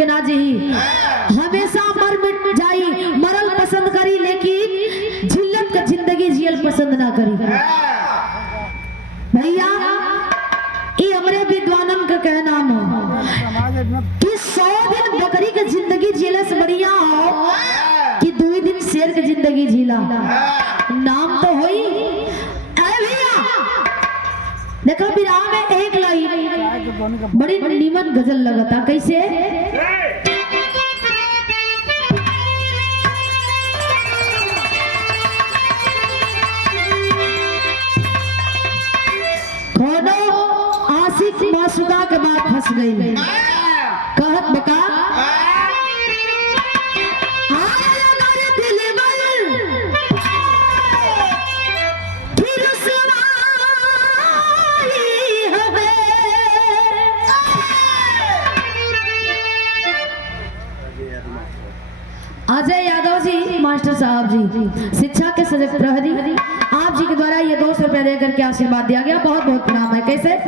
के ना जी, हमेशा मर मिट जाई, मरल पसंद करी लेकिन जिल्लत का जिंदगी जियल पसंद ना करी। भैया ये हमरे विद्वानन का कहना है कि 100 दिन बकरी की जिंदगी जिले से बढ़िया हो कि 2 दिन शेर की जिंदगी जिला। नाम तो होई भैया। देखो विराह में एक लाइन बड़ी नीमन गजल लगता, कैसे? कोनो आशिक मासूका के बाद फंस गई, कहत बका अजय यादव जी मास्टर साहब जी, शिक्षा के सजग प्रहरी, आप जी के द्वारा ये 200 रुपया देकर के आशीर्वाद दिया गया, बहुत बहुत प्रणाम है। कैसे?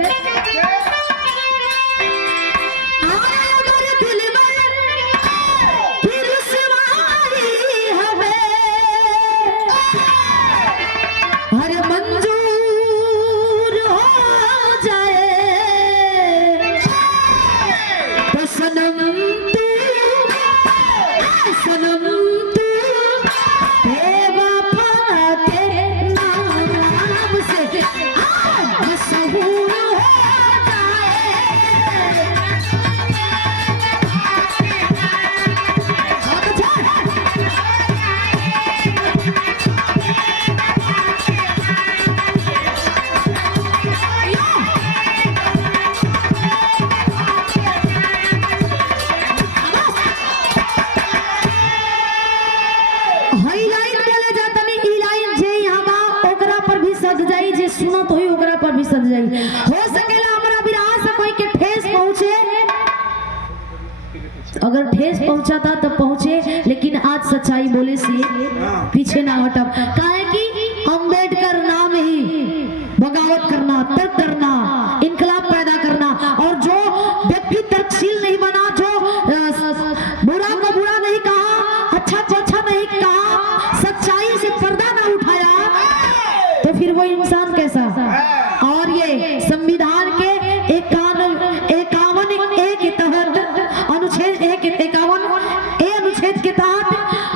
सज जाई। हो सकेला हमरा विराह से कोई के ठेस पहुंचे, अगर ठेस पहुंचाता तब पहुंचे, लेकिन आज सच्चाई बोले से पीछे ना हटब। काहे कि अंबेडकर नाम ही बगावत करना, तर्क करना, इनकलाब पैदा करना, और जो व्यक्ति तर्कशील नहीं बना, जो बुरा को बुरा नहीं कहा, अच्छा को अच्छा नहीं कहा, सच्चाई से पर्दा ना उठाया, तो फिर वो इंसान कैसा? और ये संविधान के 51 ए के तहत अनुच्छेद 51 ए अनुच्छेद के तहत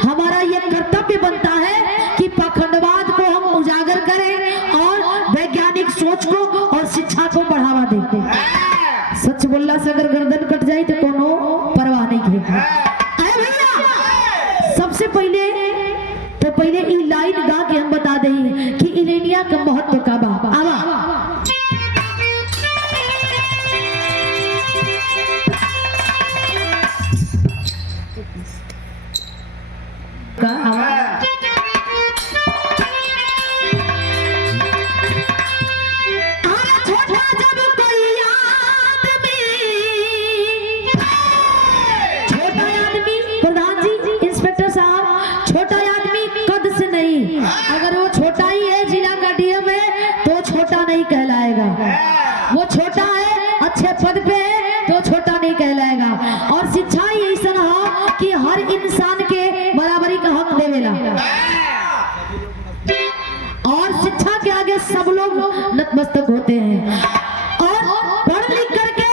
हमारा ये कर्तव्य बनता है कि पाखंडवाद को हम उजागर करें और वैज्ञानिक सोच को और शिक्षा को बढ़ावा दें। सच बोलना से अगर गर्दन कट जाए तो कोनो परवाह नहीं करेगा। सबसे पहले ई लाइन गा के हम बता दें कि इलेनिया का महत्व का बा। अगर वो छोटा ही है, जिला का डीएम है, तो छोटा नहीं कहलाएगा। वो छोटा है, अच्छे पद पे है, तो छोटा नहीं कहलाएगा। और शिक्षा ही ऐसा हो कि हर इंसान के बराबरी का हक देवेला, और शिक्षा के आगे सब लोग नतमस्तक होते हैं। और पढ़ लिख करके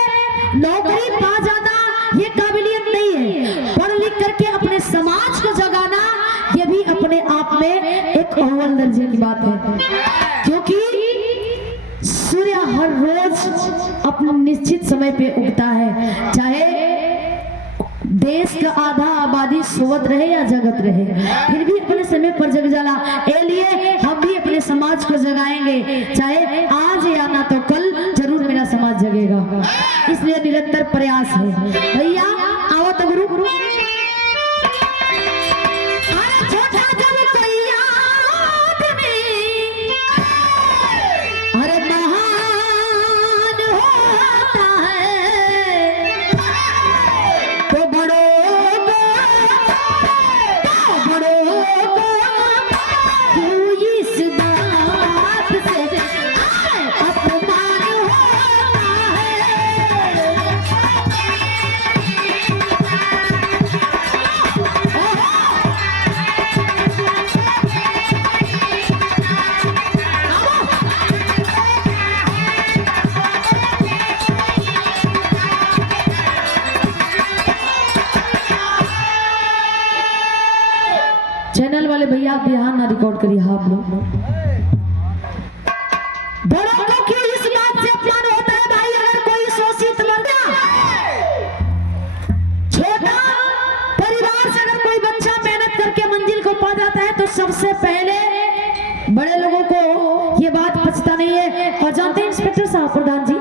नौकरी पा जाना ये काबिलियत नहीं है, पढ़ लिख करके अपने समाज को जगाना ये भी अपने आप में एक अव्वल दर्जे की बात है। क्योंकि सूर्य हर रोज अपने निश्चित समय पे उगता है, चाहे देश का आधा आबादी सोवत रहे या जगत रहे, फिर भी अपने समय पर जग जाला। ए लिए हम भी अपने समाज को जगाएंगे, चाहे आज या ना तो कल जरूर मेरा समाज जगेगा। इसलिए निरंतर प्रयास है। भैया आओ तो गुरु भैया बिहार ना रिकॉर्ड करिए आप लोग। बड़ों को क्यों इस बात से अपमान होता है भाई, अगर कोई शोषित वर्ग छोटा परिवार से अगर कोई बच्चा मेहनत करके मंजिल को पा जाता है तो सबसे पहले बड़े लोगों को ये बात पछता नहीं है। और जानते हैं इंस्पेक्टर साहब, प्रधान जी,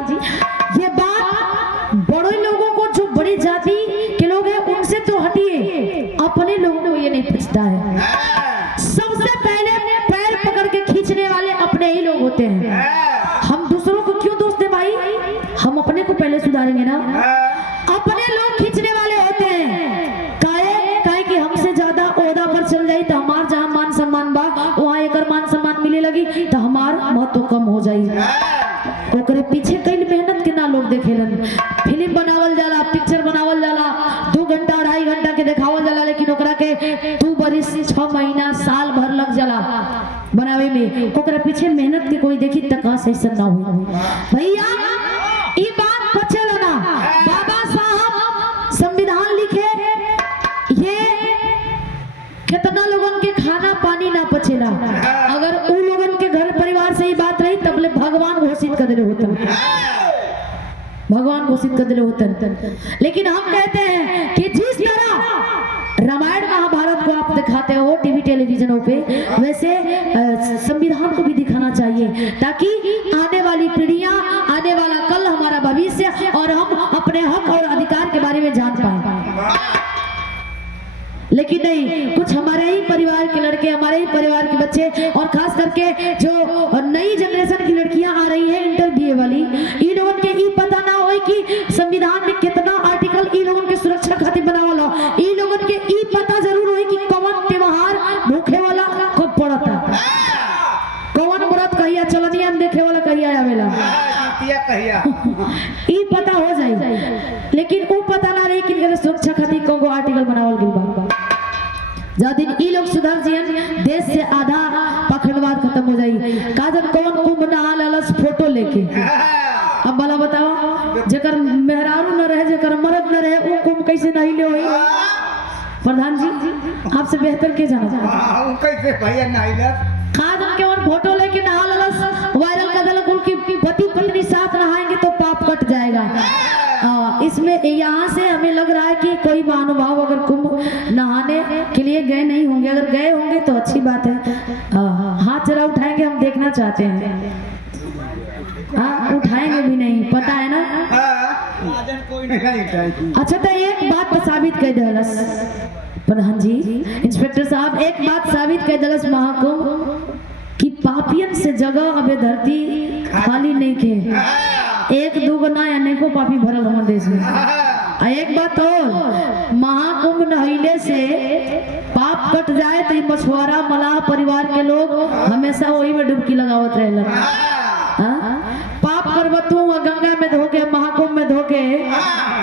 ये बात बड़े लोगों को, जो बड़ी जाति के लोग हैं उनसे तो हटिए, अपने लोगों को ये नहीं पछता है। सबसे पहले पैर पकड़ के खींचने वाले अपने ही लोग होते हैं। हम दूसरों को क्यों दोष दें भाई, हम अपने को पहले सुधारेंगे ना। अपने लोग खींचने वाले होते हैं। काहे कि हमसे ज्यादा ओहदा पर चल जाए तो हमार जहाँ मान सम्मान बा वहाँ एक मान सम्मान मिले लगी तो हमार महत्व कम हो जाई। ओकरे पीछे कई मेहनत के ना लोग देखेलन। फिल्म बनावल जाला, पिक्चर बनावल जाला, 2 घंटा 2.5 घंटा के दिखावल जाला, लेकिन ओकरा के 2 बरिस 6 महीना साल भर लग जाला बनावे में। ओकरा पीछे मेहनत के कोई देखी तक ऐसा ना हो भैया। ई बात बचेला ना। बाबा साहब संविधान लिखे, ये कितना लोगन के खाना पानी ना पचेला। अगर उ लोगन के घर परिवार से ही बात रही तब ले भगवान घोषित कर दिले होतन, भगवान घोषित कर दिले होतन। लेकिन हम कहते हैं कि जिस तरह रामायण महाभारत को आप दिखाते हो टीवी टेलीविजनों पे, वैसे संविधान को भी दिखाना चाहिए ताकि आने वाली पीढ़ियां, आने वाला कल, हमारा भविष्य और हम अपने हक और अधिकार के बारे में जान पाए। लेकिन नहीं, कुछ हमारे ही परिवार के लड़के, हमारे ही परिवार के बच्चे और खास करके जो नई जनरेशन की लड़कियां आ रही है इंटर बीए वाली, इन लोगों के ई पता ना हो कि संविधान में कितना आर्टिकल इन लोगों के सुरक्षा खातिर बनावल हो। इन लोगों के ई पता जरूर हो कि कौन त्योहार भूखे वाला कब पड़ता, कौन व्रत कहिया चलनिया देखे वाला कहिया आवेला, ई पता हो जाए। लेकिन वो पता ना रही कि सुरक्षा खातिर कौन आर्टिकल बनावल गइल बा। जा दिन ई लोग सुधर जियन, देश से आधा पखंडवाद खत्म हो जाई। काजन कौन कुंभ नहा लालस फोटो लेके, अब भला बताओ, जेकर मेहरारू न रहे, जेकर मर्द न रहे, वो कुंभ कैसे नहीं ले होई? प्रधान जी आपसे बेहतर के जाना चाहिए कैसे भैया नहीं ले काजन के और फोटो लेके नहा लालस वायरल कर देलक उनकी पति पत्नी साथ नहाएंगे तो पाप कट जाएगा। इसमें यहाँ से हमें लग रहा है कि कोई महानुभाव अगर कुंभ नहाने के लिए गए नहीं होंगे, अगर गए होंगे तो अच्छी बात है। हाथ जरा उठाएंगे, हम देखना चाहते हैं। उठाएंगे भी नहीं, पता है ना। अच्छा तो एक बात साबित कर दलस प्रधान जी, इंस्पेक्टर साहब, एक बात साबित कर दलस महाकुंभ कि पापियन से जगह अबे धरती खाली नहीं के, 1-2 गुना अनेकों पापी भरल हमारे देश में। एक बात और, महाकुंभ नहैले से पाप कट जाए तो मछुआरा मलाह परिवार के लोग हमेशा वही में डुबकी लगावत रहेला। पाप करब तू गंगा में धोके, महाकुंभ में धोके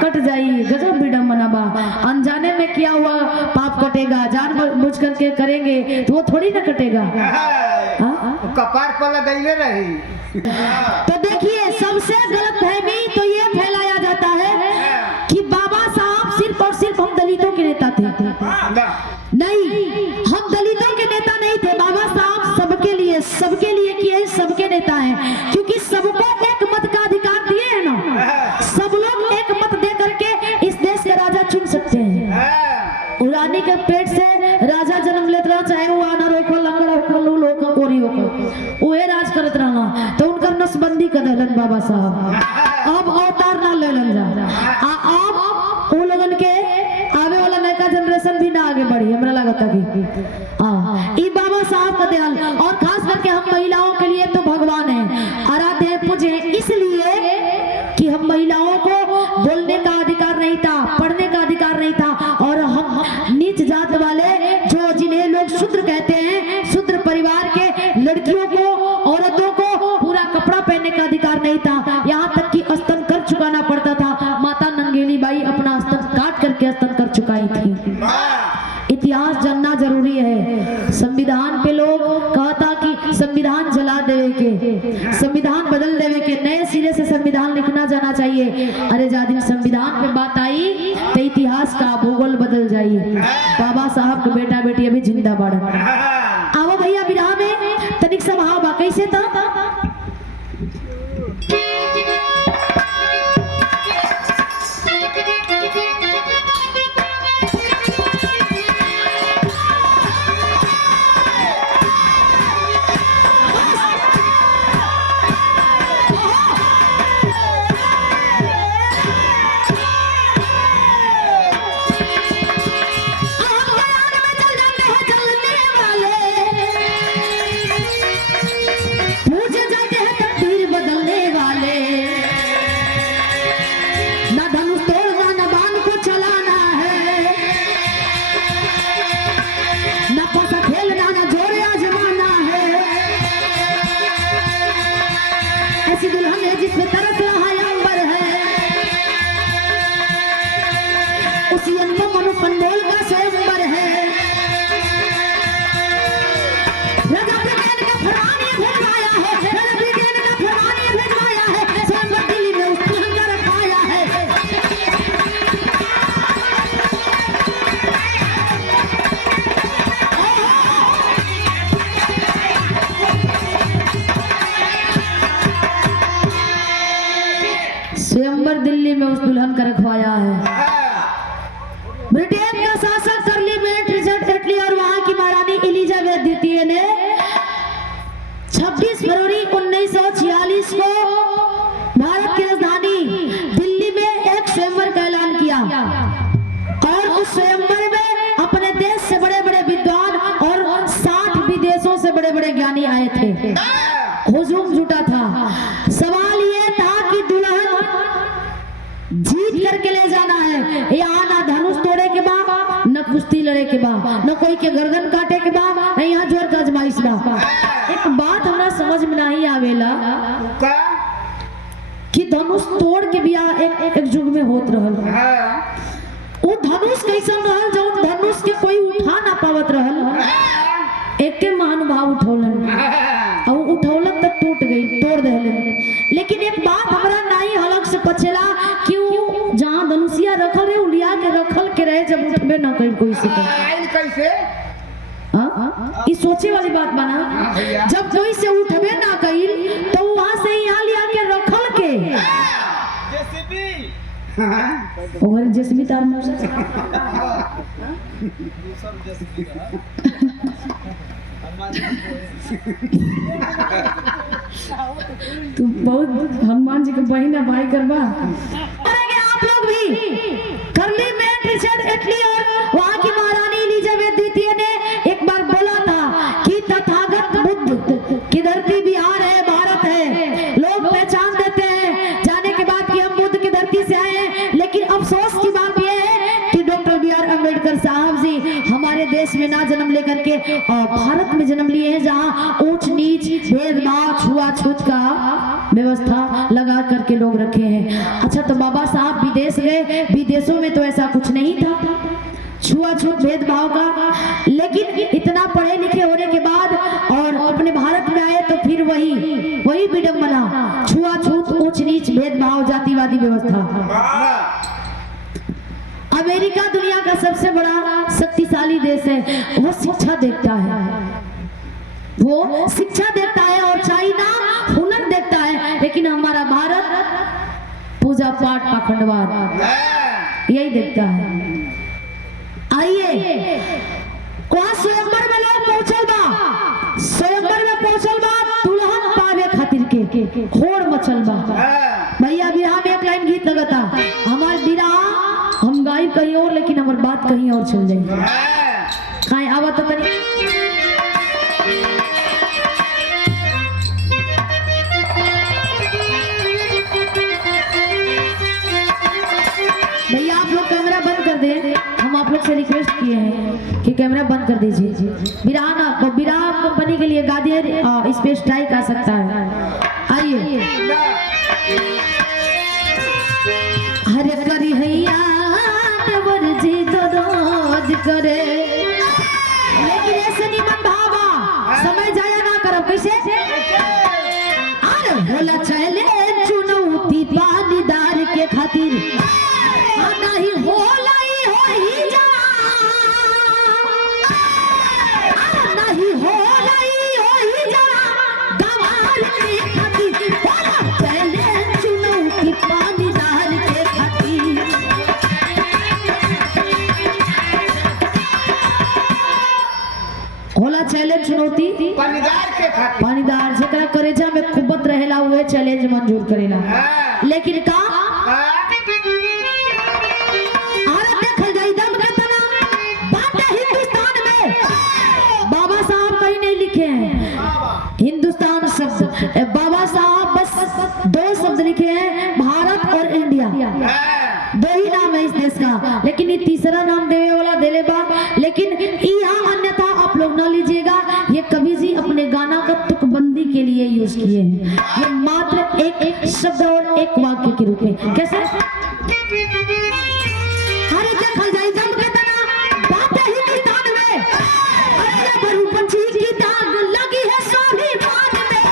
कट जाई, गजब विडम्बना बा। अनजाने में किया हुआ पाप कटेगा, जान बुझ करके करेंगे तो वो थोड़ी ना कटेगा। कपार पर लगाइले रही। तो देखिए, सबसे गलतफहमी तो ये फैलाया जाता है कि बाबा साहब सिर्फ और सिर्फ हम दलितों के नेता थे। नहीं, हम दलितों के नेता नहीं थे। बाबा साहब सबके लिए किए, सबके नेता हैं, क्योंकि सबको एक मत का अधिकार दिए है ना। सब लोग एक मत दे करके इस देश के राजा चुन सकते हैं। रानी के पेट से राजा जन्म लेते रहा, चाहे वो आना रोको, लंगड़ा होकर, लू लोग कोरी होकर, वो राज करत रहना। तो उनका नसबंदी कर देलन बाबा साहब, अब अवतार ना लेलन जा। अब वो लोगन के आवे वाला नया जनरेशन भी ना आगे बढ़ी, हमरा लगता कि ई बाबा साहब का दयाल। और खास करके हम महिलाओं के लिए तो भगवान है, आराध्य पूजे, इसलिए कि हम महिलाओं को बोलने का अधिकार नहीं था, पढ़ने का अधिकार नहीं था, और हम नीच जात वाले जो जिन्हें लोग शूद्र कहते हैं, शूद्र परिवार के लड़कियों को, औरतों को पूरा कपड़ा पहनने का अधिकार नहीं था। यहाँ तक कि स्तन कर चुकाना पड़ता था। माता नंगेली बाई अपना स्तन काट करके स्तन कर चुकाई थी। इतिहास जानना जरूरी है। संविधान पे लोग कहता कि संविधान जला देवे के, संविधान बदल देवे के, नए सिरे से संविधान लिखना जाना चाहिए। अरे जा दिन संविधान पे बात आई तो इतिहास का भूगोल बदल जाइए। बाबा साहब के बेटा बेटी अभी जिंदा बाड़न। स्वयंवर दिल्ली में उस दुल्हन का रखवाया है। ब्रिटेन का शासक पार्लियामेंट रिचर्ड एटली और वहां की महारानी एलिजाबेथ द्वितीय ने 26 फरवरी 1946 को भारत की राजधानी दिल्ली में एक स्वयंवर का ऐलान किया और उस स्वयंवर में अपने देश से बड़े बड़े विद्वान और 60 विदेशों से बड़े बड़े ज्ञानी आए थे। हुजूम जुटा था। सवाल ये था कि दुल्हन जीत करके ले जाना है, यहाँ ना धनुष तोड़े के बाद, न कुश्ती लड़े के बाद, न कोई के गर्दन काटे के बाद, न यहाँ जोर का आजमाइश बा। एक बात हमरा समझ में नहीं आवेला कि धनुष तोड़ के भी एक युग में होत रहल। वो धनुष कैसन रहल जब धनुष के कोई उठा ना पावत रहल। एक के महानुभाव उठौलन और उठौलन तक टूट गई, तोड़ देहलन। लेकिन एक बात हमरा नहीं हलक से पछेला कि वो जहाँ धनुषिया रखल रहे उलिया के रखल के रहे जब उठबे ना कहीं कोई से कैसे इस सोचे वाली बात बना। जब कोई से उठबे ना कहीं तो वहां से यहाँ लिया के रखल के और जेसीबी तार तू बहुत हनुमान जी के बहिना भाई करवा। आप लोग भी पार्लियामेंट रिचर्ड एटली और वहां की महारानी एलिजाबेथ द्वितीय ने एक बार बोला था कि तथागत बुद्ध की धरती बिहार है, भारत है। लोग पहचान देते हैं जाने के बाद कि हम बुद्ध की धरती से आए हैं। लेकिन अफसोस की बात यह है कि डॉक्टर B.R. अम्बेडकर साहब जी हमारे देश में ना जन्म लेकर के और भारत में जन्म लिए हैं, जहाँ ऊंच नीच भेदभाव छुआछूत का व्यवस्था लगा करके लोग रखे हैं। अच्छा, तो बाबा साहब विदेश गए, विदेशों में तो ऐसा कुछ नहीं था छुआछूत भेदभाव का। लेकिन इतना पढ़े लिखे होने के बाद और अपने भारत में आए तो फिर वही विडंबना, छुआछूत, ऊंच नीच भेदभाव, जातिवादी व्यवस्था। अमेरिका दुनिया का सबसे बड़ा शक्तिशाली देश है, वो शिक्षा देखता है, वो शिक्षा देखता है और चाइना हुनर देखता है। लेकिन हमारा भारत पूजा पाठ पाखंडवाद यही देखता है। आइए वहां स्वयंवर में लोग पहुंचल बा, स्वयंवर में पहुंचल बा दुल्हन पावे खातिर के होड़ मचल बा। भैया बिहार में एक लाइन गीत लगता, हमार बिरहा हम गाई कहीं और लेकिन हमार बात कहीं और चल जाए। खाए आवा तो तनी भैया आप लोग कैमरा बंद कर दे। हम आप लोग से रिक्वेस्ट किए हैं कि कैमरा बंद कर दीजिए। बिरहा कंपनी के लिए गादियर स्पेस स्ट्राइक आ सकता है। आइए हरे करी हैया जी तो रोज करे, लेकिन ऐसे निमन भावा समय जाया ना करो। कैसे अरे होला चले चुनौती पानीदार के खातिर नहीं होला ही जा, नहीं होला ही जा गवार के खातिर होला चले चुनौती पानीदार के खातिर। होला चैलेंज चुनौती पानीदार जेकरा करेजा में खुबत रहेला हुए चैलेंज मंजूर करेला। लेकिन का देखल जाई दम कितना बात है हिंदुस्तान में। बाबा साहब कहीं नहीं लिखे हैं हिंदुस्तान शब्द, बाबा साहब बस 2 शब्द लिखे हैं, भारत और इंडिया, 2 ही नाम है इस देश का। लेकिन ये तीसरा नाम देवे वाला देले बा, लेकिन यहाँ अन्यथा आप लोग ना लीजिएगा। ये कवि जी अपने गाना का तुकबंदी के लिए यूज किए हैं, ये मात्र एक शब्द और एक वाक्य के रूप में। कैसे हरे देखल जाए जब कितना बात है हिंदुस्तान में, अरे बरू पंछी की दाग लगी है स्वाभिमान में।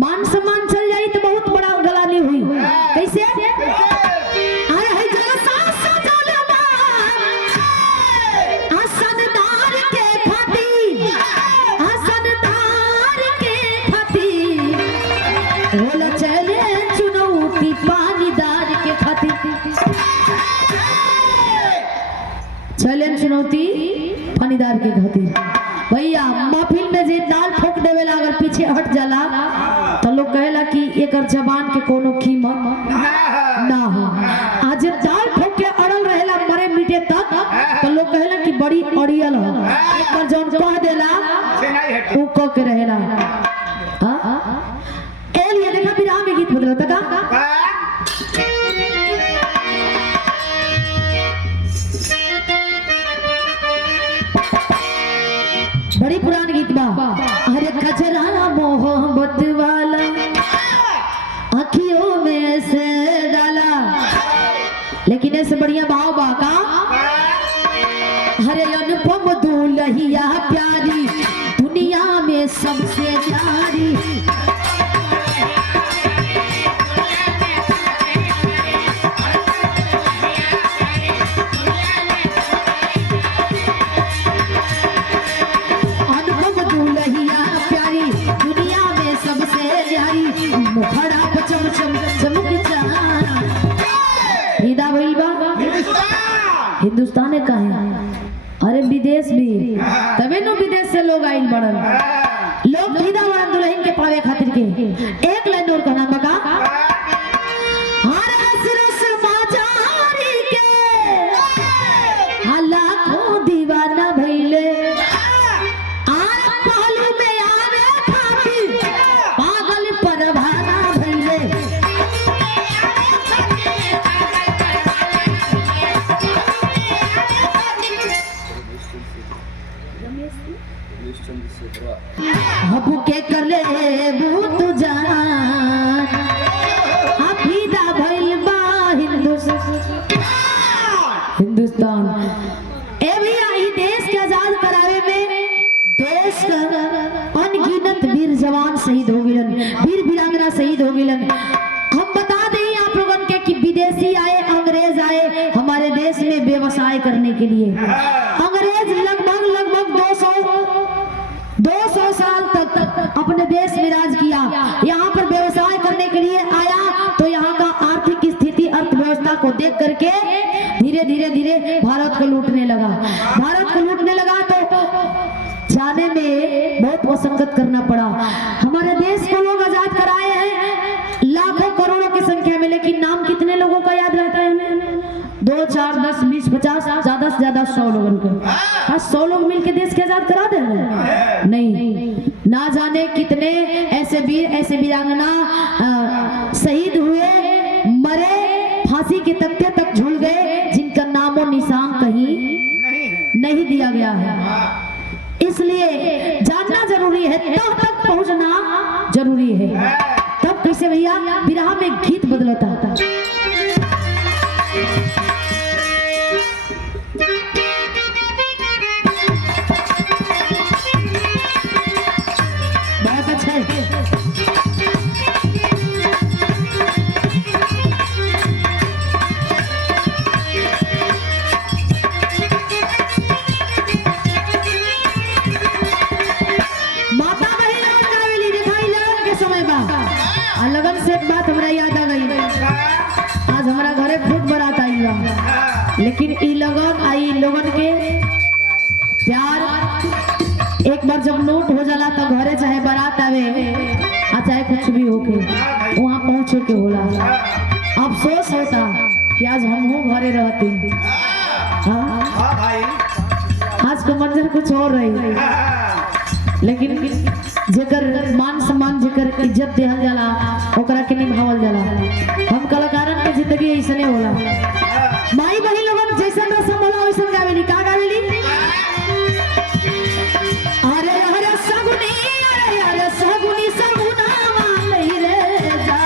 मान सम्मान चल जाए तो बहुत बड़ा गलानी हुई। कैसे हसनदार के खातिर चुनौती फनीदार के खातिर। भैया महफिल में जे दाल ठोक देवेला अगर पीछे हट जाला तो लोग कहेला कि एकर जबान के कोनो कीमत ना हो। आज दाल ठोक के अड़ल रहेला मरे मिटे तक तो लोग कहेला कि बड़ी अड़ियल हो। एक बार जौन कह देला ऊ कह के रहेला। ए लिए देखा विराम में गीत बदलता का बड़ी पुरानी गीत बा। अरे खजरा मोहब्बत वाला अखियों में से डाला, लेकिन ऐसे बढ़िया भाव बा का। हरे अनुपम दुल्हिया प्यारी दुनिया में सबसे प्यारी, मुखड़ा पे चमचम चमक हिंदुस्तान का है। अरे विदेश भी तबे नो विदेश से लोग आइल बड़न, लोग फिदा बड़न दुल्हन के पावे खातिर के। एक लाइन और कहना बका लाखों दीवाना भइले हबू के कर ले भूत जान हफीदा भइल बा हिंदुस्तान। ए भैया ई देश के आजाद करावे में देश का अनगिनत वीर जवान शहीद हो गिलन, वीर वीरांगना शहीद हो गिलन। हम बता दें आप लोगन के कि विदेशी आए, अंग्रेज आए हमारे देश में व्यवसाय करने के लिए। अंग्रेज लगभग 200 साल तक अपने देश में राज किया। यहाँ पर व्यवसाय करने के लिए आया तो यहाँ का आर्थिक स्थिति अर्थव्यवस्था को देख करके धीरे धीरे भारत को लूटने लगा। भारत को लूटने लगा तो जाने में बहुत वसंगत करना पड़ा। हमारे देश को लोग आजाद कराए हैं लाखों करोड़ों की संख्या में, लेकिन नाम कितने लोगों का याद रहता है हमें? 2, 4, 10, 20, 50, ज्यादा से ज्यादा 100 लोगों को। 100 लोग मिलकर देश के आजाद करा दे नहीं, ना जाने कितने ऐसे वीर ऐसे वीरांगना शहीद हुए, मरे, फांसी के तख्ते तक झूल गए, जिनका नामो निशान कहीं नहीं दिया गया है। इसलिए जानना जरूरी है, तब तक पहुंचना जरूरी है। तब कैसे भैया विरह में गीत बदलता था। बहुत अच्छा है। माता बहन दिखाई लगन के समय बा लगन से एक बात हमरा याद आ गई। आज हमारा घरे खूब बारात आई बा, लेकिन ई लगन आई लोगन के प्यार एक बार जब नोट हो जाला तो घरे चाहे बारात आवे चाहे कुछ भी होके वहाँ पहुँचे के होला। अफसोस होता कि आज हम घरे रहते। आज का मंजर कुछ और रही, लेकिन जेकर मान सम्मान जेकर इज्जत देहल जाला ओकरा के निभावल जाला। हम कलाकारन के जिंदगी ऐसने होला। माई बहन लोगन जैसन रसम होला वैसन गावेली। का गावेली? अरे अरे सगुनी, अरे अरे सगुनी सगुना वाली रे जा।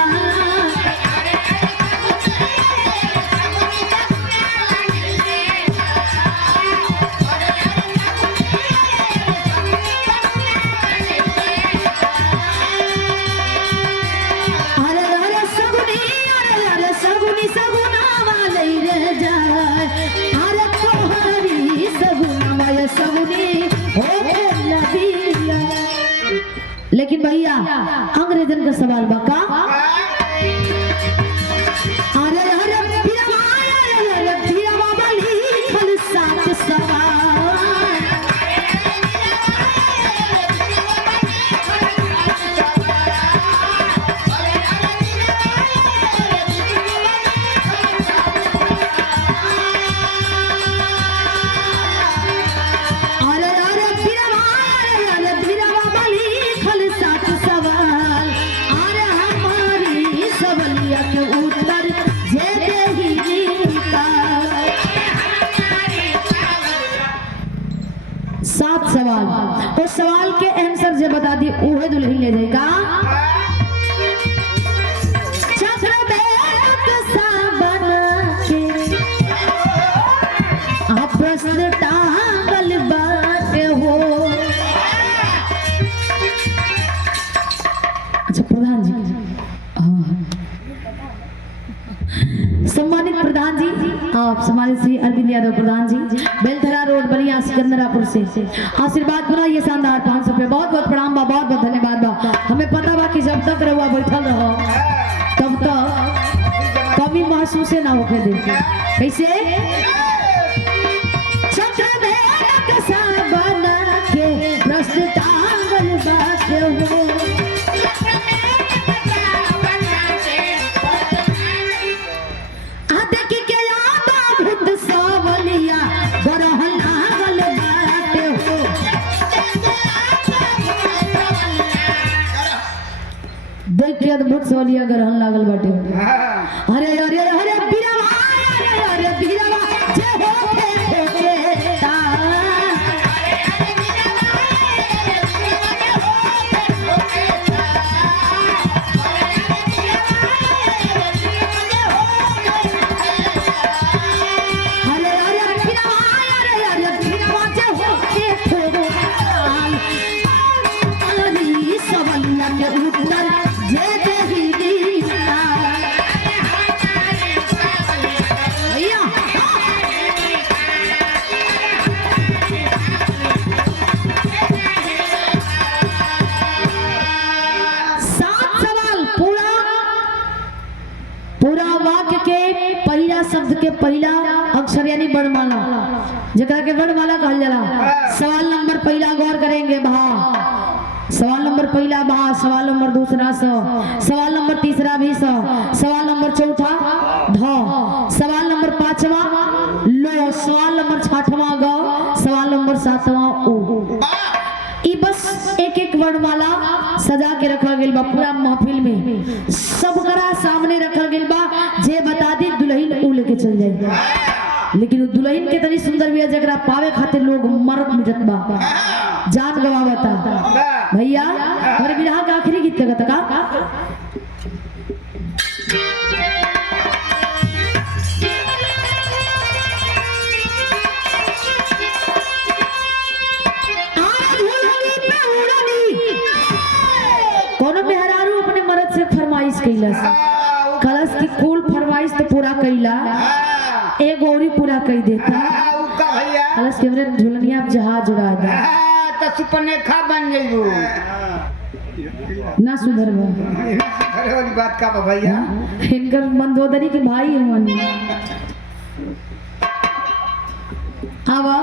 लेकिन भैया अंग्रेजन का सवाल बका अरे अरे फिर बाबा लिखल साथ सवाल सवाल के आंसर जे बता दी उहे दुल्हन ले जाएगा। प्रश्न टांगल बात हो। अच्छा प्रधान जी, सम्मानित प्रधान जी, आप सम्मानित श्री अरविंद यादव प्रधान जी, बेलथरा रोड बलिया सिकंदरापुर से आशीर्वाद बना ये शानदार 500 रुपये। बहुत बहुत प्रणाम बा, बहुत बहुत धन्यवाद बा। हमें पता बा कि जब तक रहुआ बैठल रहो तब तक कभी महसूस ना होके दे। कैसे बना के प्रश्न टांगल बात हो। देख के अद्भुत सवालिया ग्रहण लागल बाटे। अरे अरे अरे बीरावा, अरे अरे बीरावा जे होके होके शब्द के पहला अक्षर यानी वर्णमाला, जकरा के वर्णमाला कहल जाला। सवाल नंबर पहला गौर करेंगे भा, सवाल नंबर पहला भा, सवाल नंबर दूसरा स, सवाल नंबर तीसरा भी स, सवाल नंबर चौथा ध, सवाल नंबर पांचवा लो, सवाल नंबर छठवां ग, सवाल नंबर सातवां ओ। ई बस एक एक वर्णमाला सजा के रखा गेल बा पूरा महफिल में, सबकरा सामने रखा गेल बा। जे बता दी दुल्हन उ लेके चल जाएगी, लेकिन वो दुल्हन के तनी सुंदर भी है जकरा पावे खातिर लोग मरत मिटत बा, जान गवावता। भैया हमारे बिरहा का आखिरी गीत लगत का कोनो मेहरारू अपने मर्द से फरमाइश कैलस, कलश की कुल फरमाइश तो पूरा कैला, एक गौरी पूरा कई देता। कलश के मेरे झुलनिया जहाज उड़ा दे तो सुपनेखा बन जाइबू ना सुधरबा। अरे वाली बात का भैया, इनकर मंदोदरी के भाई है मन। आवा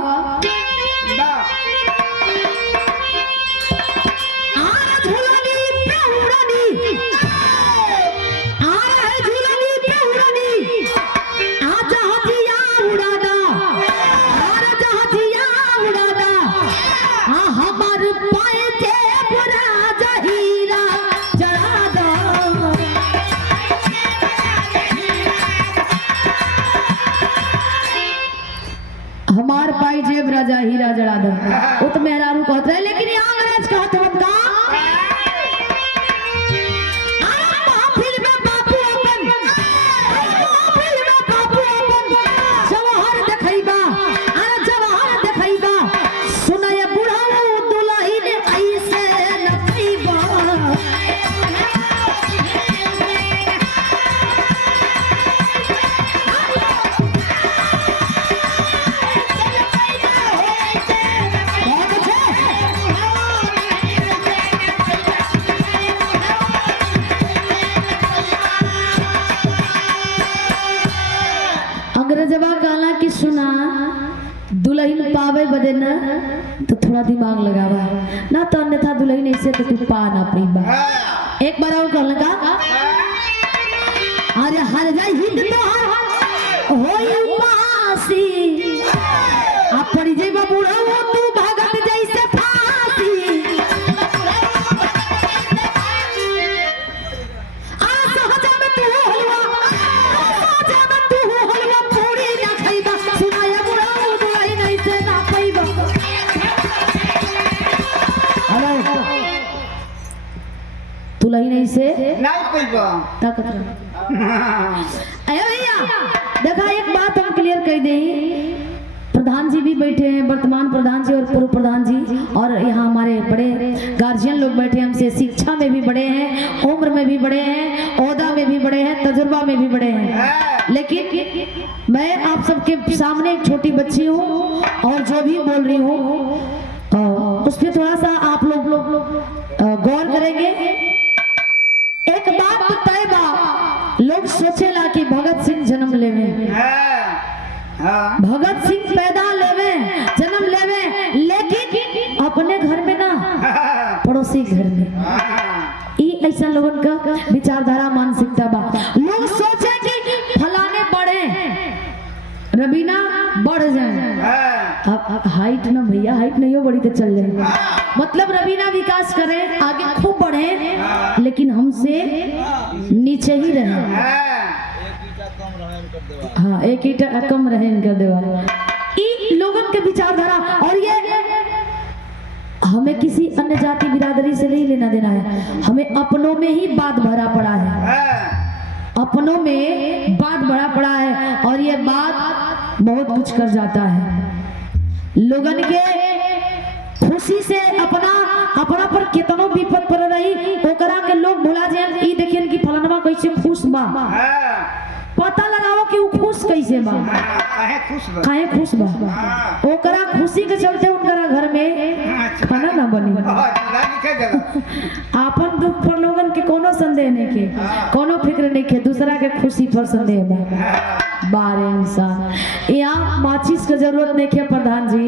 हमार पाई जेब राजा हीरा जड़ा दो, वो तो मेहरारू कहत रहे, लेकिन ये अंग्रेज कहत होता महफिल में बापू अपन, महफिल में बापू अपन जवाहर देखैबा, अरे जवाहर देखैबा, सुनय बुढ़ाऊ दुल्हन ऐसे नचैबा। अंग्रेजवा कहला कि सुना दुल्हन पावे बदे ना तो थोड़ा दिमाग लगावा, ना तो अन्यथा दुल्हन ऐसे तो तू पा ना पाईबा। एक बार और कहला का अरे हर जाई हिंद तो होई उपासी, आ पड़ी जेबा बूढ़ा हो तू भागत जैसे फांसी। आ सहजा में तू हलवा, सहजा में तू हलवा पूरी ना खइबा, सुनाया बूढ़ा दुल्हन ऐसे ना पाईबा। से नहीं पैबा ताकत भैया देखा एक बात हम क्लियर कर दे। प्रधान जी भी बैठे हैं, वर्तमान प्रधान जी और पूर्व प्रधान जी, और यहाँ हमारे बड़े गार्जियन लोग बैठे हैं हमसे, शिक्षा में भी बड़े हैं, उम्र में भी बड़े हैं, ओहदा में भी बड़े हैं, तजुर्बा में भी बड़े हैं। लेकिन मैं आप सबके सामने एक छोटी बच्ची हूँ और जो भी बोल रही हूँ उस पर थोड़ा सा आप लोग गौर करेंगे। एक बात तय बा, लोग सोचेला कि भगत सिंह जन्म लेवे, भगत सिंह पैदा लेवे, जन्म लेवे, लेकिन अपने घर में ना पड़ोसी घर में। ई ऐसा लोगन का विचारधारा मानसिकता बा। लोग सोचे कि फलाने बढ़े, रबीना बढ़ जाए। अब हाइट ना भैया, हाइट नहीं हो बड़ी तो चल जाए, मतलब रबीना विकास करे, आगे खूब बढ़े, लेकिन हमसे नीचे ही रहे। हाँ, एक ईटा कम रहे इनका देवा। ई लोगन के विचारधारा, और ये हमें किसी अन्य जाति बिरादरी से नहीं लेना देना है, हमें अपनों में ही बात भरा पड़ा है, अपनों में बात भरा पड़ा है, और ये बात बहुत कुछ कर जाता है। लोगन के खुशी से अपना पर कितनो विपद पर रही ओकरा के लोग भुला जाए। ई देखिए कि फलानवा कैसे खुश बा, पता लगाओ कि वो खुश कैसे बा, काहे खुश बा, ओकरा खुशी के चलते उनकरा घर में खाना ना बनी। आपन दुख पर लोगन के कोनो संदेह नहीं के, कोनो फिक्र नहीं के, दूसरा के खुशी पर संदेह बा। बारे इंसान यहाँ माचिस की जरूरत नहीं है प्रधान जी,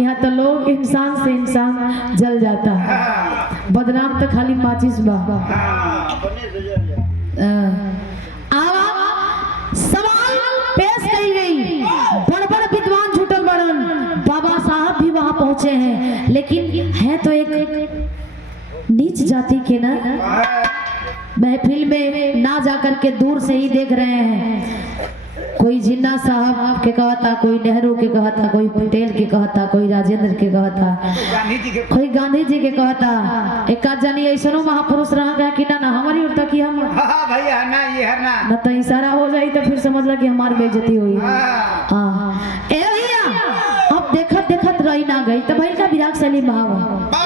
यहाँ तो लोग इंसान से इंसान जल जाता है, बदनाम तो खाली माचिस बा। सवाल पेश की गई, बड़ विद्वान छूटल बड़न, बाबा साहब भी वहां पहुंचे हैं, लेकिन है तो एक नीच जाति के ना, महफिल में ना जाकर के दूर से ही देख रहे हैं। कोई जिन्ना साहब के कहता, कोई नेहरू के कहता, कोई पटेल के कहता, कोई राजेंद्र के कहता, कोई गांधी जी के कहता। एक आध जानी ऐसा महापुरुष रहा गया कि ना हमारी उड़ता कि हम भैया ना ये है ना न तो इशारा हो जाए तो फिर समझ ला कि हमारी बेइज्जती हुई। हाँ ए भैया, अब देखत रही ना गई तो भाई का विराग शैली भाव।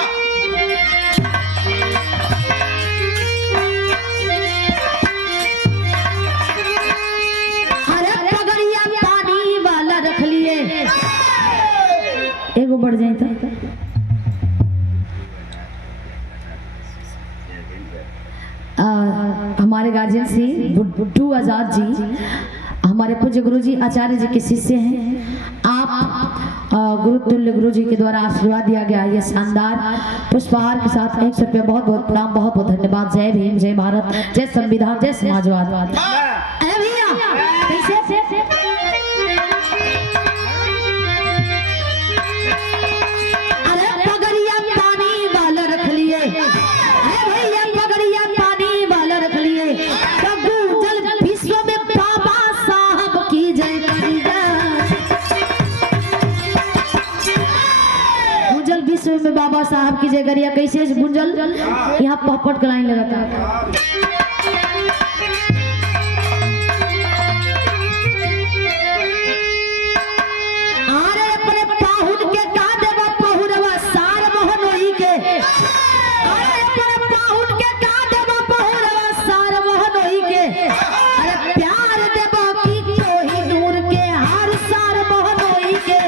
एगो बढ़ जाए तो हमारे गार्जियन श्री बुड्ढू आजाद जी हमारे पूज्य गुरु जी आचार्य जी के शिष्य हैं। आप गुरु तुल्य गुरु जी के द्वारा आशीर्वाद दिया गया, ये शानदार पुष्पहार के साथ 100 रुपया बहुत बहुत प्रणाम, बहुत बहुत धन्यवाद। जय भीम, जय भारत, जय संविधान, जय समाजवाद। में बाबा साहब की जय गरिया कैसे गुंजल, यहाँ पपट का लाइन लगाता। अरे अपने पाहुन के का देवा पहुरवा सार मोहनोई के, अरे अपने पाहुन के का देवा पहुरवा सार मोहनोई के, अरे प्यार देवा की कोही नूर के हर सार मोहनोई के।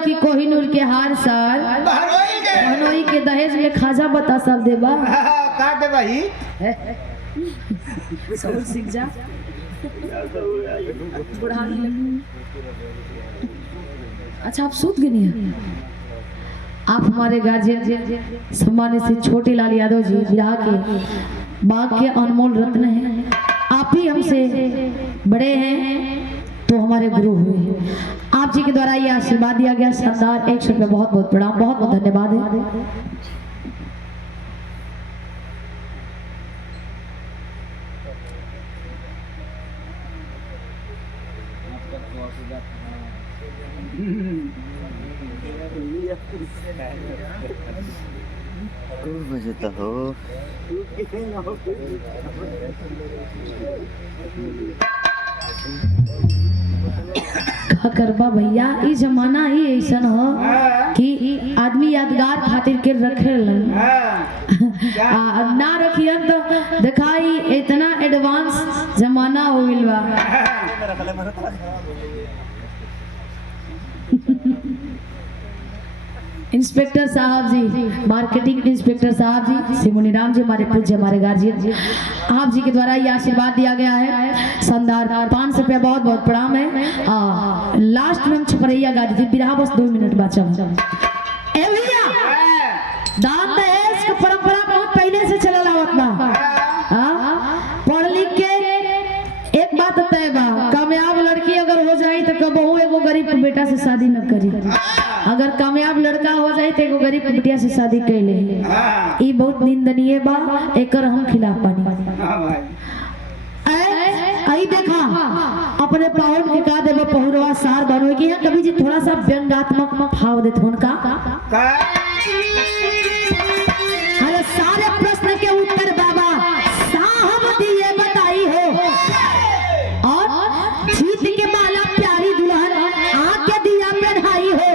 की कोहिनूर के हार सार मनोई के दहेज में खाजा बता सब देबा का देबा ही सब सीख जा बुढ़ानी लगी। अच्छा आप सूत गई हैं, आप हमारे गार्जियन सम्मानित श्री छोटे लाल यादव जी बिहार के बाग के अनमोल रत्न हैं। आप ही हमसे बड़े हैं तो हमारे गुरु हुए, आप जी के द्वारा ये आशीर्वाद दिया गया शानदार 100 रुपये बहुत बहुत प्रणाम, बहुत बहुत धन्यवाद है। खूब बजता हो। का करबा भैया, ई जमाना ही ऐसा हो हाँ। कि आदमी यादगार खातिर के रखेलन। हाँ। ना रखियन तो दिखाई इतना एडवांस जमाना हो गइल बा। इंस्पेक्टर साहब जी, मार्केटिंग इंस्पेक्टर साहब जी, सिमुनी राम जी, हमारे पूज्य, हमारे गार्जियन जी, आप जी के द्वारा ये आशीर्वाद दिया गया है शानदार 500 रुपया, बहुत बहुत प्रणाम है। लास्ट में हम छपरैया गा दी थी, बिरहा बस 2 मिनट बचा। ए भैया, दान दहेज की परंपरा बहुत पहले से चलल आवत बा। पढ़ लिख के एक बात तय बा, कामयाब लड़की अगर हो जाए तो कबहू एगो गरीब के बेटा से शादी न करी। अगर कामयाब लड़का हो जाए तो एगो गरीब के बेटिया से शादी कर ले। ई बहुत निंदनीय बा, एकर हम खिलाफ बानी। आई देखा अपने पाहुन के का देबो, पहुरवा सार बनो की है। कभी जी थोड़ा सा व्यंग्यात्मक भाव देत उनका। अरे सारे प्रश्न के उत्तर बाबा साहब दिए बताई हो, और जीत के माला प्यारी दुल्हन आके दिया पहनाई हो।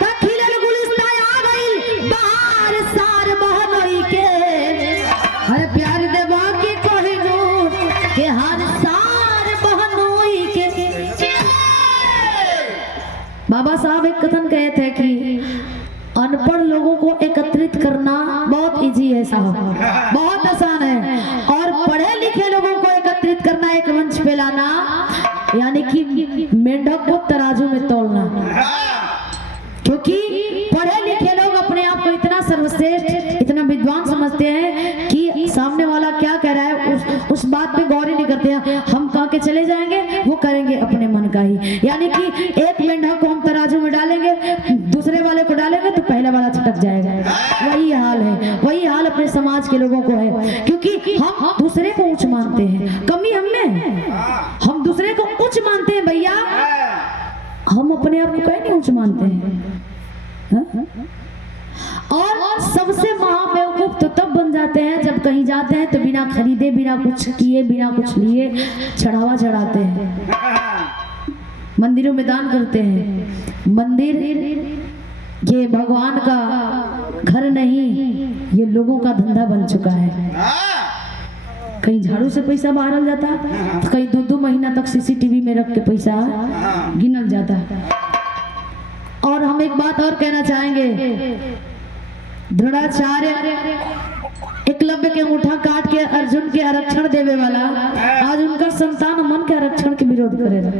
तखिलल गुलिस्ता आ गई बाहर सार बहनोई के, अरे प्यार देवा के कहगो के हर सार बहनोई के। बाबा साहब एक कथन कहे थे कि अनपढ़ लोगों को एकत्रित करना बहुत इजी है साहब, बहुत आसान है, और पढ़े लिखे लोगों को एकत्रित करना, एक मंच पे लाना, यानी कि मेंढक को तराजू में तोलना। क्योंकि पढ़े लिखे लोग अपने आप को इतना सर्वश्रेष्ठ, इतना विद्वान समझते हैं कि सामने वाला क्या कह रहा है उस बात पे गौर ही नहीं करते हैं। हम कह के चले जाएंगे, वो करेंगे अपने मन का ही। यानी कि एक मेंढक को हम तराजू में डालेंगे, दूसरे वाले को डालेंगे तो पहला वाला छटक जाएगा। वही हाल है, वही हाल अपने समाज के लोगों को है। क्योंकि हम दूसरे को उच्च मानते हैं, कमी हमें है, हम दूसरे को उच्च मानते हैं भैया, हम अपने आप को कहीं नहीं उच्च मानते हैं। और सबसे महाबेवकूफ तो तब बन जाते हैं जब कहीं जाते हैं तो बिना खरीदे, बिना कुछ किए, बिना कुछ लिए चढ़ावा चढ़ाते हैं, मंदिरों में दान करते हैं। मंदिर ये भगवान का घर नहीं, ये लोगों का धंधा बन चुका है। कहीं झाड़ू से पैसा बाहर जाता है, तो कहीं 2-2 महीना तक सीसीटीवी में रख के पैसा गिनल जाता है। और हम एक बात और कहना चाहेंगे, द्रोणाचार्य एकलव्य के अंगूठा काट के अर्जुन के आरक्षण देवे वाला, आज उनका संतान मन के आरक्षण के विरोध करेगा।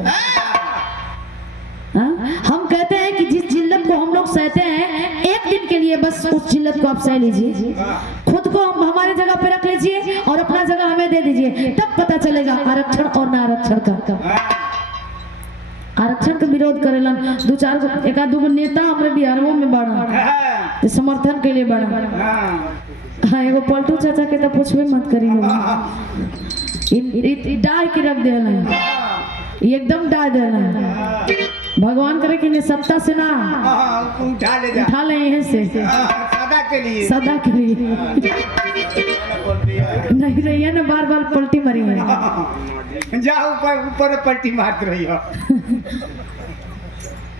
हम कहते हैं कि जिस जिल्लत को हम लोग सहते हैं, एक दिन के लिए बस उस जिल्लत को आप सह लीजिए, खुद को हम हमारे जगह पे रख लीजिए और अपना जगह हमें दे दीजिए, तब पता चलेगा आरक्षण और ना आरक्षण का। आरक्षण का विरोध करेला 2-4 1-2 नेता हमारे बिहारों में बड़ा तो समर्थन के लिए बड़ा। हाँ, एगो पलटू चाचा के तो पूछबे मत करी, डाल के रख देना, एकदम डाल देना। भगवान करे कि सत्ता से ना उठा ले यहाँ से, सदा के लिए नहीं रही है ना, बार बार पलटी मरी है। जाओ ऊपर पलटी मारते रही हो।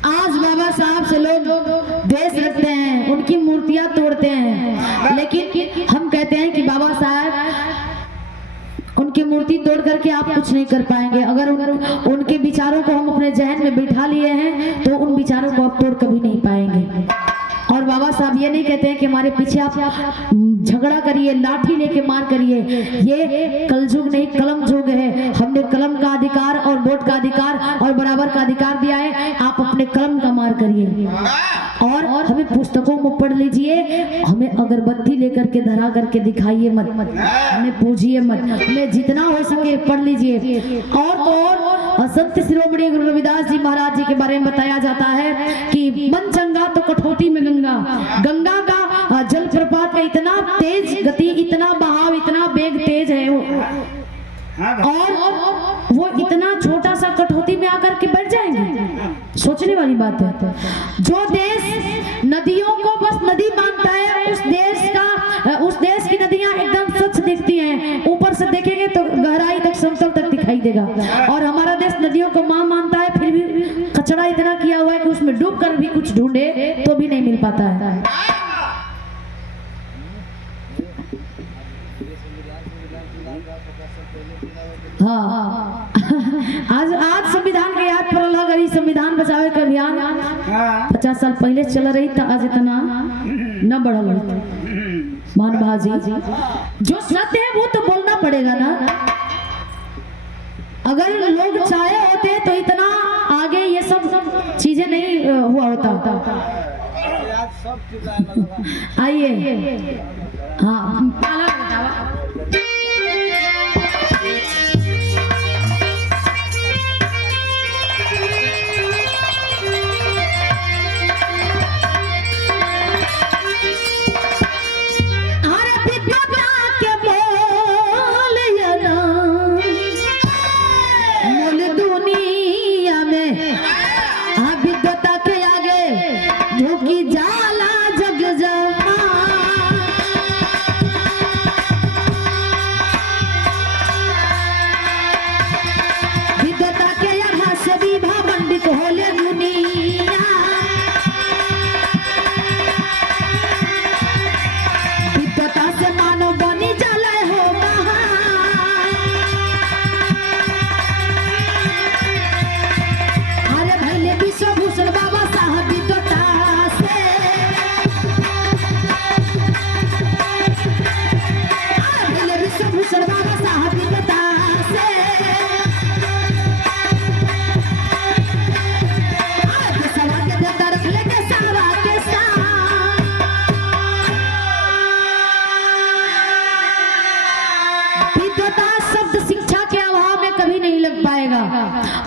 आज बाबा साहब से लोग देश रखते हैं, उनकी मूर्तियां तोड़ते हैं, लेकिन हम कहते हैं कि बाबा साहब उनकी मूर्ति तोड़ करके आप कुछ नहीं कर पाएंगे। अगर उनके विचारों को हम अपने जहन में बिठा लिए हैं तो उन विचारों को आप तोड़ कभी नहीं पाएंगे। और बाबा साहब ये नहीं कहते हैं कि हमारे पीछे आप झगड़ा करिए, लाठी लेके मार करिए, ये कलयुग नहीं कलम युग है। हमने कलम का अधिकार और वोट का अधिकार और बराबर का अधिकार दिया है, आप अपने कलम का मार करिए। और हमें पुस्तकों में पढ़ लीजिए, हमें अगरबत्ती लेकर के धरा करके दिखाइए मत, हमें पूजिए मत, हमें जितना हो सके पढ़ लीजिए। और संत शिरोमणि गुरु रविदास जी महाराज जी के बारे में बताया जाता है कि मन चंगा तो कठौती में गंगा, गंगा का जल प्रपात का इतना तेज गति, इतना बहाव, इतना वेग तेज है और वो इतना छोटा सा कटौती में आकर के बैठ जाएंगे? सोचने वाली बात है। जो देश नदियों को बस नदी मानता है, उस देश की नदियां एकदम स्वच्छ दिखती हैं, ऊपर से देखेंगे तो गहराई तक, समतल तक दिखाई देगा। और हमारा देश नदियों को मां मानता है, फिर भी कचरा इतना किया हुआ है कि उसमें डूब कर भी कुछ ढूंढे तो भी नहीं मिल पाता है। हाँ, आज संविधान के याद पर लग संविधान बचावे का अभियान 50 साल पहले चल रही था, आज इतना न बढ़ल होता। मान भाजी जो सत्य है वो तो बोलना पड़ेगा ना। अगर लोग चाहे होते तो इतना आगे ये सब चीजें नहीं हुआ होता। आइए, हाँ,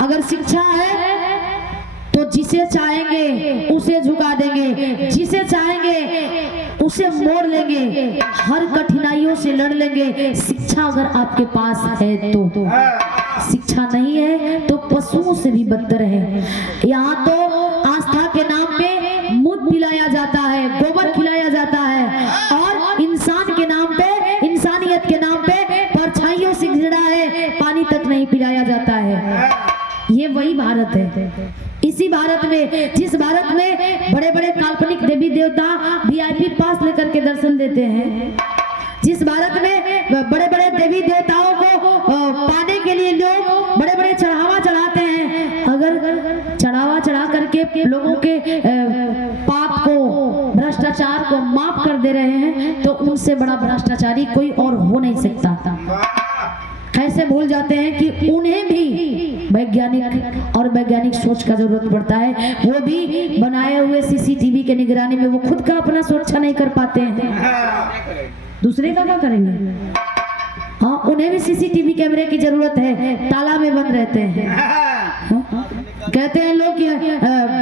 अगर शिक्षा है तो जिसे चाहेंगे उसे झुका देंगे, जिसे चाहेंगे उसे मोड़ लेंगे, हर कठिनाइयों से लड़ लेंगे। शिक्षा अगर आपके पास है तो, शिक्षा नहीं है तो पशुओं से भी बदतर है। यहाँ तो आस्था के नाम पे मूत पिलाया जाता है, गोबर खिलाया जाता है, और इंसान के नाम पे, इंसानियत के नाम पे परछाइयों से घिरा है, पानी तक नहीं पिलाया जाता है। ये वही भारत है। इसी भारत में, जिस भारत में बड़े बड़े काल्पनिक देवी देवता VIP पास लेकर के दर्शन देते हैं, जिस भारत में बड़े बड़े देवी देवताओं को पाने के लिए लोग बड़े बड़े चढ़ावा चढ़ाते हैं, अगर चढ़ावा चढ़ा करके लोगों के पाप को, भ्रष्टाचार को माफ कर दे रहे हैं, तो उनसे बड़ा भ्रष्टाचारी कोई और हो नहीं सकता। कैसे भूल जाते हैं कि उन्हें भी वैज्ञानिक और वैज्ञानिक सोच का जरूरत पड़ता है। वो भी बनाए हुए CCTV के निगरानी में वो खुद का अपना सुरक्षा नहीं कर पाते हैं, दूसरे का क्या करेंगे? हाँ, उन्हें भी CCTV कैमरे की जरूरत है, ताला में बंद रहते हैं। कहते हैं लोग कि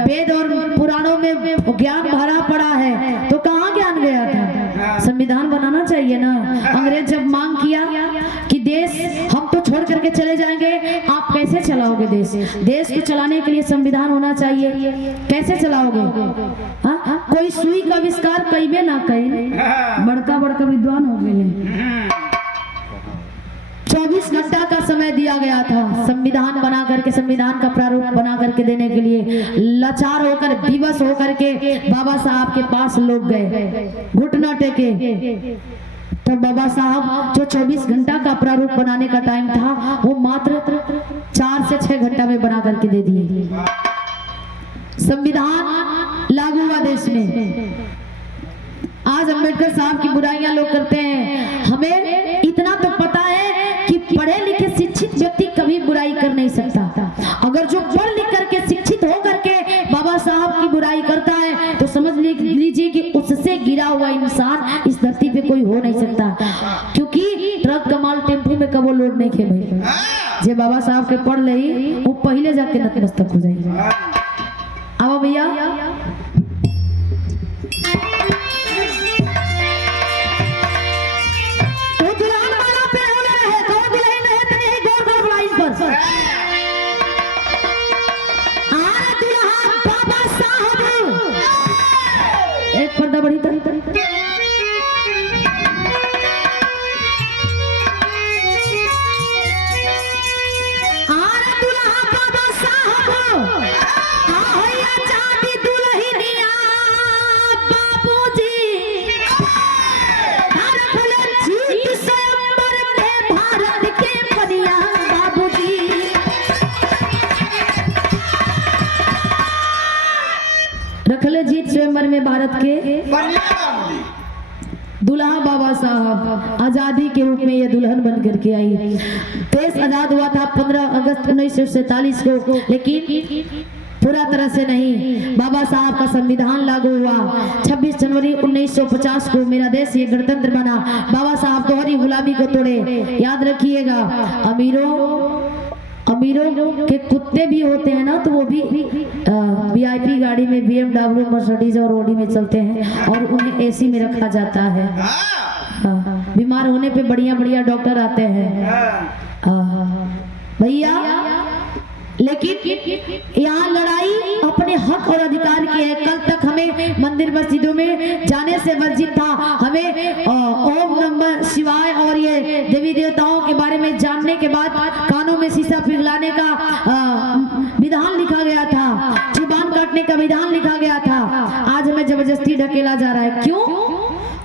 वेद और पुराणों में ज्ञान भरा पड़ा है, तो कहाँ ज्ञान गया था? संविधान बनाना चाहिए ना। अंग्रेज जब मांग किया कि देश हम तो छोड़ करके चले जाएंगे, आप कैसे चलाओगे देश? देश को चलाने के लिए संविधान होना चाहिए, कैसे चलाओगे? हाँ, कोई सुई का आविष्कार कईबे ना कई, बड़का बड़का विद्वान हो गए। 24 घंटा का समय दिया गया था संविधान बना करके, संविधान का प्रारूप बना करके देने के लिए। लाचार होकर, विवश होकर के बाबा साहब के पास लोग गए, घुटना टेके, तो बाबा साहब जो 24 घंटा का प्रारूप बनाने का टाइम था, वो मात्र 4 से 6 घंटा में बना करके दे दिए। संविधान लागू हुआ देश में। आज अम्बेडकर साहब की बुराइयां लोग करते हैं, हमें इतना तो पता है कि पढ़े लिखे शिक्षित व्यक्ति कभी बुराई कर नहीं सकता। अगर जो पढ़ लिख करके शिक्षित हो करके बाबा साहब की बुराई करता है, तो समझ लीजिए कि उससे गिरा हुआ इंसान इस धरती पे कोई हो नहीं सकता, क्योंकि ट्रक का माल टेम्पो में कबो लोड नहीं खे भाई। जे बाबा साहब के पढ़ ले, वो पहले जाके नतमस्तक हो जाएगी। आओ भैया, अंदर में भारत के दुल्हा बाबा साहब आजादी के रूप में ये दुल्हन बन करके आई। देश आजाद हुआ था 15 अगस्त 1947 को, लेकिन पूरा तरह से नहीं। बाबा साहब का संविधान लागू हुआ 26 जनवरी 1950 को। मेरा देश ये गणतंत्र बना। बाबा साहब दोहरी गुलामी को तोड़े। याद रखिएगा, अमीरों के कुत्ते भी होते हैं ना, तो वो भी VIP गाड़ी में BMW, मर्सिडीज और ऑडी में चलते हैं और उन्हें AC में रखा जाता है। बीमार होने पे बढ़िया बढ़िया डॉक्टर आते हैं भैया। लेकिन यहाँ लड़ाई अपने हक और अधिकार की है। कल तक हमें मंदिर मस्जिदों में जाने से वर्जित था। हमें ओम नमः शिवाय और ये देवी देवताओं के बारे में जानने के बाद कानों में शीशा पिघलाने का विधान लिखा गया था, जुबान काटने का विधान लिखा गया था। आज हमें जबरदस्ती ढकेला जा रहा है। क्यों?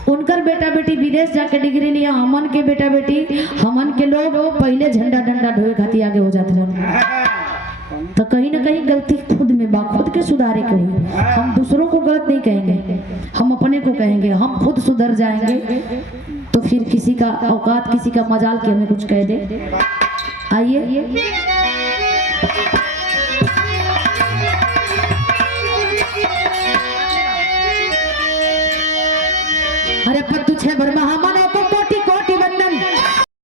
उनकर बेटा बेटी विदेश जाके डिग्री लिया, हमन के बेटा बेटी, हमन के लोग पहले झंडा डंडा ढोए खाती आगे हो जाते हैं। तो कहीं ना कहीं गलती खुद में बा, खुद के सुधारे के हुई। हम दूसरों को गलत नहीं कहेंगे, हम अपने को कहेंगे। हम खुद सुधर जाएंगे तो फिर किसी का औकात, किसी का मजाल के हमें कुछ कह दे। आइए